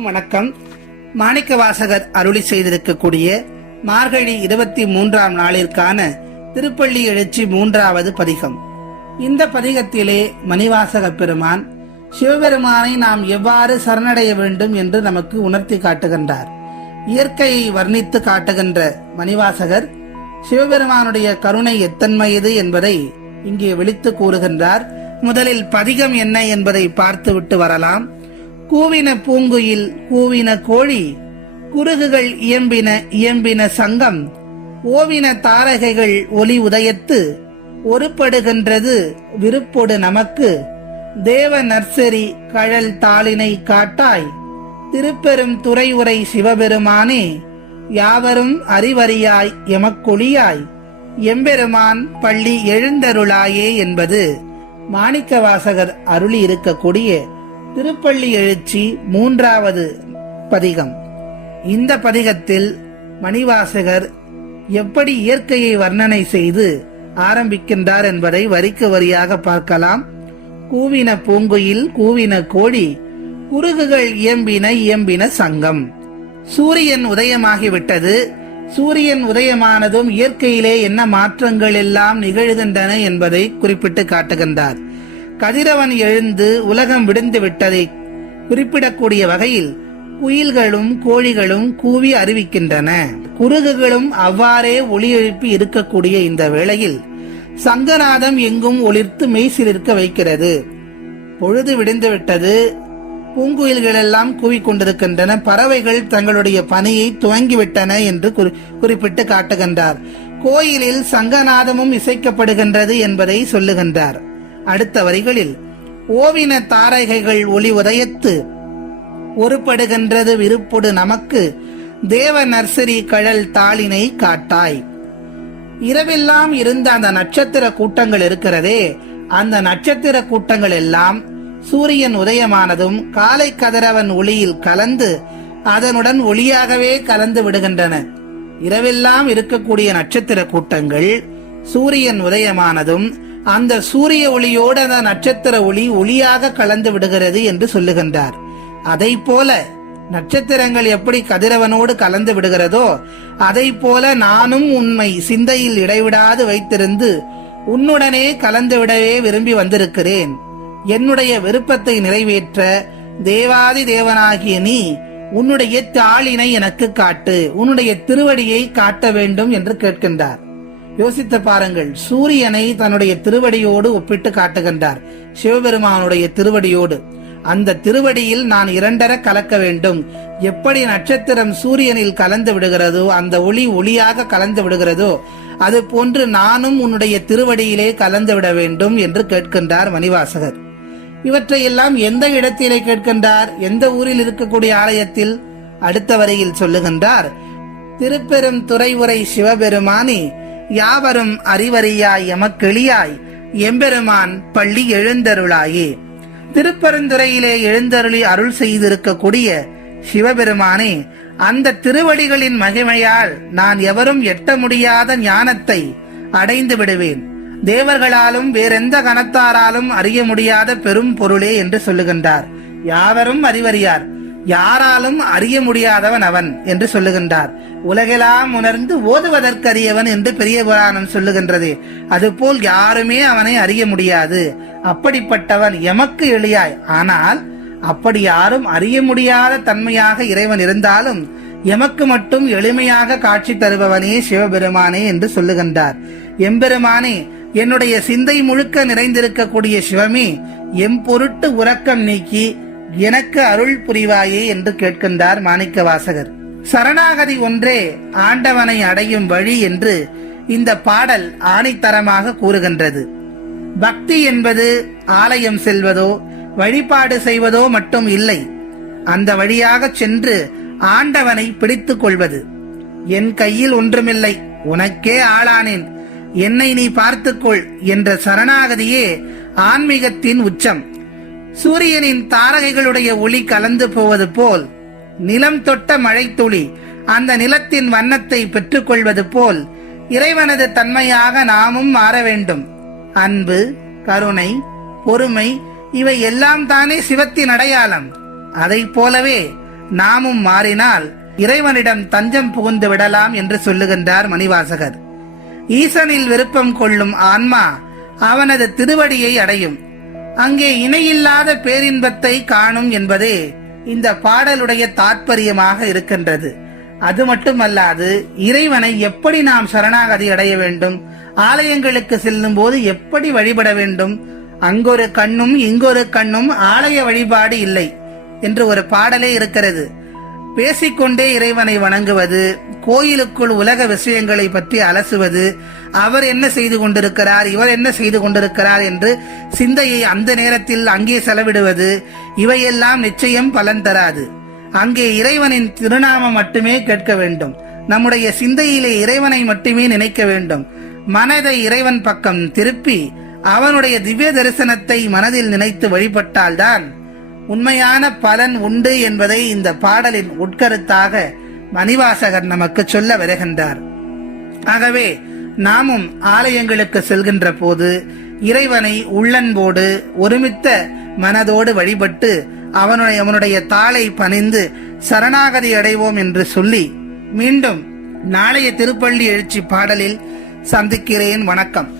வணக்கம். மாணிக்கவாசகர் அருளி செய்திருக்கக்கூடிய மார்கழி 23ஆம் நாளிற்கான திருப்பள்ளி எழுச்சி 3வது பதிகம். இந்த பதிகத்திலே மணிவாசக பெருமான் சிவபெருமானை நாம் எவ்வாறு சரணடைய வேண்டும் என்று நமக்கு உணர்த்தி காட்டுகின்றார். இயற்கையை வர்ணித்து காட்டுகின்ற மணிவாசகர் சிவபெருமானுடைய கருணை எத்தன்மையது என்பதை இங்கே விழித்து கூறுகின்றார். முதலில் பதிகம் என்ன என்பதை பார்த்துவிட்டு வரலாம். கூவின பூங்குயில் கூவின கோழி, குருகுகள் இயம்பின இயம்பின சங்கம், ஓவின தாரகைகள் ஒலி உதயத்து, ஒருப்படுகின்றது விருப்பொடு நமக்கு, தேவ நர்சரி கழல் தாளினை காட்டாய், திருப்பெரும் துறை உரை சிவபெருமானே, யாவரும் அறிவறியாய் எமக்கொழியாய், எம்பெருமான் பள்ளி எழுந்தருளாயே என்பது மாணிக்கவாசகர் அருளி இருக்கக்கூடிய திருப்பள்ளி எழுச்சி 3வது பதிகம். இந்த பதிகத்தில் மணிவாசகர் எப்படி இயற்கையை வர்ணனை செய்து ஆரம்பிக்கின்றார் என்பதை வரிக்கு வரியாக பார்க்கலாம். கூவின பூங்குயில் கூவின கோழி, குருகுகள் இயம்பின இயம்பின சங்கம். சூரியன் உதயமாகிவிட்டது. சூரியன் உதயமானதும் இயற்கையிலே என்ன மாற்றங்கள் எல்லாம் நிகழ்கின்றன என்பதை குறிப்பிட்டு காட்டுகின்றார். கதிரவன் எழுந்து உலகம் விடுந்து விட்டதை குறிப்பிடக்கூடிய வகையில் குயில்களும் கோழிகளும் கூவி அறிவிக்கின்றன. குருகுகளும் அவ்வாறே ஒளி எழுப்பி இருக்கக்கூடிய இந்த வேளையில் சங்கநாதம் எங்கும் ஒளிர்த்து மெய்சிலிருக்க வைக்கிறது. பொழுது விடிந்து விட்டது. பூங்குயில்கள் எல்லாம் கூவிக்கொண்டிருக்கின்றன. பறவைகள் தங்களுடைய பணியை துவங்கிவிட்டன என்று குறிப்பிட்டு காட்டுகின்றார். கோயிலில் சங்கநாதமும் இசைக்கப்படுகின்றது என்பதை சொல்லுகின்றார். அடுத்த வரிகளில் ஓவின தாரகைகள் ஒளி உதயத்து, ஒருப்படுகின்றது விருப்பொடு நமக்கு, தேவ நர்சரி கழல் தாளினை காட்டாய். இரவெல்லாம் இருந்த அந்த நட்சத்திர கூட்டங்கள் இருக்கிறதே, அந்த நட்சத்திர கூட்டங்கள் எல்லாம் சூரியன் உதயமானதும் காலை கதிரவன் ஒளியில் கலந்து அதனுடன் ஒளியாகவே கலந்து விடுகின்றன. இரவெல்லாம் இருக்கக்கூடிய நட்சத்திர கூட்டங்கள் சூரியன் உதயமானதும் அந்த சூரிய ஒளியோடு அந்த நட்சத்திர ஒளி ஒளியாக கலந்து விடுகிறது என்று சொல்லுகின்றார். அதை போல நட்சத்திரங்கள் எப்படி கதிரவனோடு கலந்து விடுகிறதோ அதை போல நானும் உண்மை சிந்தையில் இடைவிடாது வைத்திருந்து உன்னுடனே கலந்து விடவே விரும்பி வந்திருக்கிறேன். என்னுடைய விருப்பத்தை நிறைவேற்ற தேவாதி தேவனாகிய நீ உன்னுடைய தாளினை எனக்கு காட்டு, உன்னுடைய திருவடியை காட்ட வேண்டும் என்று கேட்கின்றார். யோசித்து பாருங்கள். சூரியனை தன்னுடைய திருவடியோடு ஒப்பிட்டு காட்டுகின்றார். சிவபெருமானுடைய திருவடியோடு. அந்த திருவடியில் நான் இரண்டர கலக்க வேண்டும். எப்படி நட்சத்திரம் சூரியனில் கலந்து விடுகிறதோ, அந்த ஒளி ஒளியாக கலந்து விடுகிறதோ, அது போன்று நானும் உன்னுடைய திருவடியிலே கலந்து விட வேண்டும் என்று கேட்கின்றார் மணிவாசகர். இவற்றையெல்லாம் எந்த இடத்திலே கேட்கின்றார்? எந்த ஊரில் இருக்கக்கூடிய ஆலயத்தில்? அடுத்த வரையில் சொல்லுகின்றார். திருப்பெரும் துறை உரை சிவபெருமானே, யாவரும் அறிவறியாய் எமக்கெளியாய், எம்பெருமான் பள்ளி எழுந்தருளாயே. திருப்பெருந்துறையிலே எழுந்தருளி அருள் செய்திருக்கக்கூடிய சிவபெருமானே, அந்த திருவடிகளின் மகிமையால் நான் எவரும் எட்ட முடியாத ஞானத்தை அடைந்து விடுவேன். தேவர்களாலும் வேறெந்த கணத்தாராலும் அறிய முடியாத பெரும் பொருளே என்று சொல்லுகின்றார். யாவரும் அறிவறியார், யாராலும் அறிய முடியாதவன் அவன் என்று சொல்லுகின்றார். உலகெல்லாம் உணர்ந்து ஓதுவதற்கரியவன் என்று பெரிய புராணம் சொல்லுகின்றது. அதுபோல் யாருமே அவனை அறிய முடியாது. அப்படிப்பட்டவன் எமக்கு எளியாய். ஆனால் அப்படி யாரும் அறிய முடியாத தன்மையாக இறைவன் இருந்தாலும் எமக்கு மட்டும் எளிமையாக காட்சி தருபவனே சிவபெருமானே என்று சொல்லுகின்றார். எம்பெருமானே, என்னுடைய சிந்தை முழுக்க நிறைந்திருக்கக்கூடிய சிவமே, எம்பொருட்டு உறக்கம் நீக்கி எனக்கு அருள் புரிவாயே என்று கேட்கின்றார் மாணிக்கவாசகர். சரணாகதி ஒன்றே ஆண்டவனை அடையும் வழி என்று இந்த பாடல் ஆணித்தரமாக கூறுகின்றது. பக்தி என்பது ஆலயம் செல்வதோ வழிபாடு செய்வதோ மட்டும் இல்லை. அந்த வழியாக சென்று ஆண்டவனை பிடித்துக் கொள்வது. என் கையில் ஒன்றுமில்லை, உனக்கே ஆளானேன், என்னை நீ பார்த்துக்கொள் என்ற சரணாகதியே ஆன்மீகத்தின் உச்சம். சூரியனின் தாரகைகளுடைய ஒளி கலந்து போவது போல், நிலம் தொட்ட மழை துளி அந்த நிலத்தின் வண்ணத்தை பெற்றுக் கொள்வது போல் இறைவனது தன்மையாக நாமும் மாற வேண்டும். அன்பு, கருணை, பொறுமை இவை எல்லாம் தானே சிவத்தின் அடையாளம். அதை போலவே நாமும் மாறினால் இறைவனிடம் தஞ்சம் புகுந்து விடலாம் என்று சொல்லுகின்றார் மணிவாசகர். ஈசனில் விருப்பம் கொள்ளும் ஆன்மா அவனது திருவடியை அடையும், அங்கே இணையில்லாத பேரின்பத்தை காணும் என்பதே இந்த பாடலுடைய தாற்பயமாக இருக்கின்றது. அது மட்டுமல்லாது இறைவனை எப்படி நாம் சரணாகதி அடைய வேண்டும், ஆலயங்களுக்கு செல்லும் போது எப்படி வழிபட வேண்டும், அங்கொரு கண்ணும் இங்கொரு கண்ணும் ஆலய வழிபாடு இல்லை என்று ஒரு பாடலே இருக்கிறது. பேசிக்கொண்டே இறைவனை வணங்குவது, கோயிலுக்குள் உலக விஷயங்களை பற்றி அலசுவது, அவர் என்ன செய்து கொண்டிருக்கிறார், இவர் என்ன செய்து கொண்டிருக்கிறார் என்று சிந்தையை அந்த நேரத்தில் அங்கே செலவிடுவது, இவையெல்லாம் நிச்சயம் பலன் தராது. அங்கே இறைவனின் திருநாமம் மட்டுமே கேட்க வேண்டும். நம்முடைய சிந்தையிலே இறைவனை மட்டுமே நினைக்க வேண்டும். மனதை இறைவன் பக்கம் திருப்பி அவனுடைய திவ்ய தரிசனத்தை மனதில் நினைத்து வழிபட்டால்தான் உண்மையான பலன் உண்டு என்பதை இந்த பாடலின் உட்கருத்தாக மணிவாசகர் நமக்கு சொல்ல வருகின்றார். ஆகவே நாமும் ஆலயங்களுக்கு செல்கின்ற போது இறைவனை உள்ளன்போடு ஒருமித்த மனதோடு வழிபட்டு அவனுடைய தாளை பணிந்து சரணாகதி அடைவோம் என்று சொல்லி மீண்டும் நாளைய திருப்பள்ளி எழுச்சி பாடலில் சந்திக்கிறேன். வணக்கம்.